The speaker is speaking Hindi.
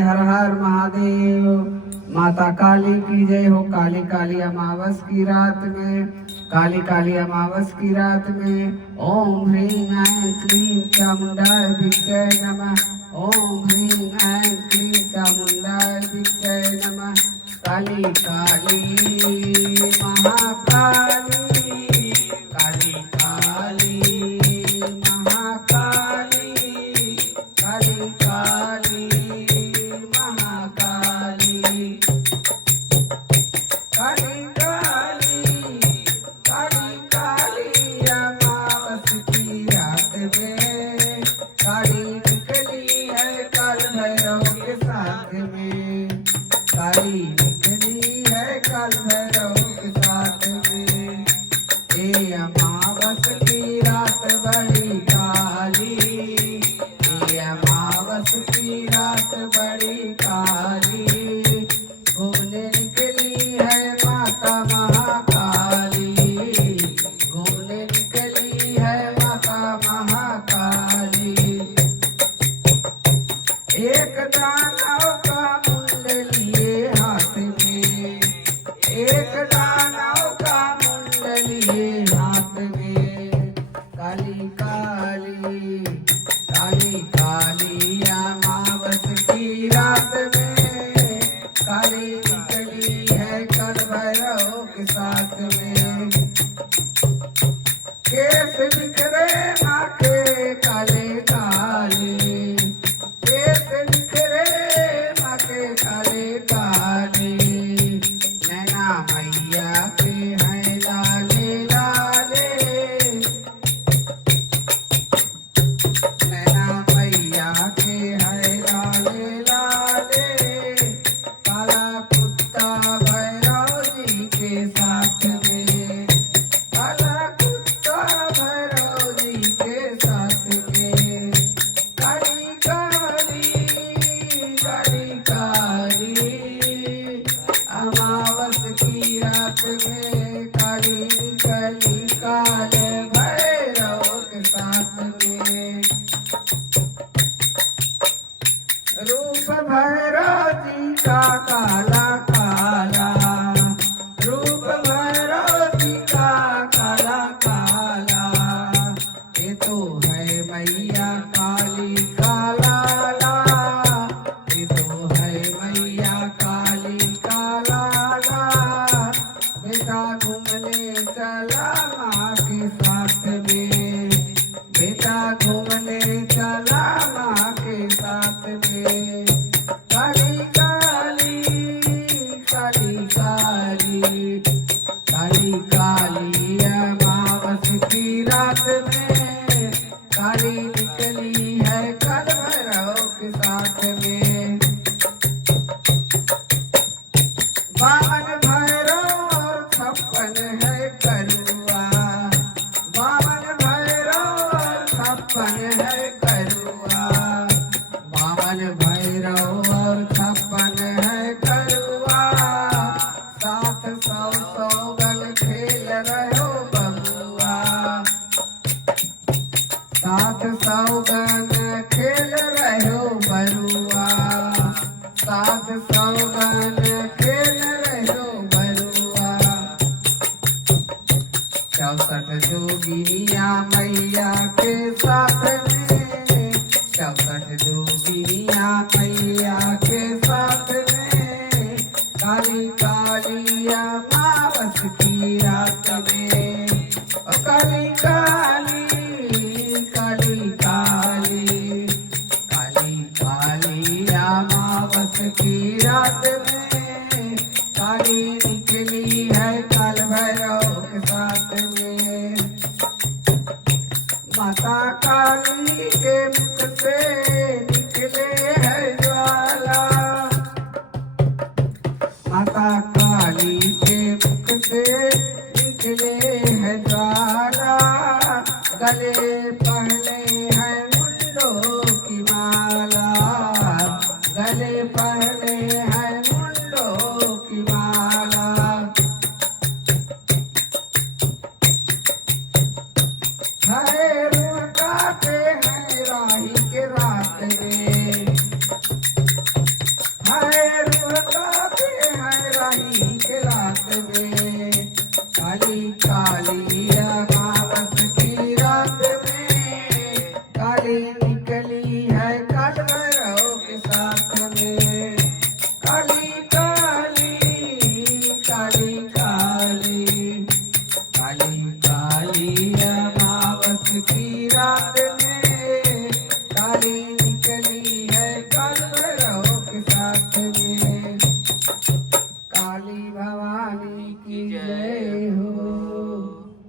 हर हर महादेव। माता काली की जय हो। काली काली अमावस की रात में, काली काली अमावस की रात में ओम ह्रीं ऐं क्लीं चामुंडाय विद्महे नमः। ओम ह्रीं ऐं क्लीं चामुंडाय विद्महे नमः। काली काली महाकाली, काली काली महाकाली, काली काली महाकाली, काली काली, काली काली अमावस की रात में काली निकली है काल भैरव के साथ में। काली निकली है काल भैरव के साथ में। ये अमावस की रात बड़ी काली, ये अमावस की रात बड़ी काली। घूमने निकली है माता महाकाली, घूमने निकली है माता महाकाली। एक दानव का मुंड लिए हाथ में, एक दानव का मुंड लिए हाथ में। काली काली, काली काली अमावस की रात में काली निकली है काल भैरव के साथ में। केस बिखरे माँ के काले काले, केस बिखरे माँ के काले काले। नैना मैया के हैं लाले लाले, नैना मैया के हैं लाले लाले। काला कुत्ता भैरव जी के साथ में, काला कुत्ता भैरव जी के साथ में। काली काली, काली काली अमावस की रात में काली निकली काले भैरव के साथ में। रूप भैरव जी का काला काला, रूप भैरव जी का काला काला। ये तो है मैया काली काला ला, ये तो है मैया काली काला ला। बेटा घूमने चला माँ के साथ में, बेटा घूमने चला माँ के साथ में। काली काली, काली काली, काली काली अमावस की रात में काली निकली है काल भैरव के साथ में। बावन भैरव और 56 है करुआ, बावन भैरव और 56 है करुआ। बावन भैरव और 56 है करुआ। 700 सौगन खेल रहो बबुआ, 700 गन खेल रहो बरुआ, 700 गन खेल रहो बरुआ। 64 जोगिनिया मैया के साथ में, 64 जोगिनिया मैया के साथ में। काली काली अमावस की रात में, काली काली, काली काली, काली काली अमावस की रात में काली निकली है काल भैरव के साथ में। माता काली के मुख से निकले है ज्वाला, माता काली के मुख से निकले है ज्वाला। गले पहने हैं मुंडों की माला, गले पहने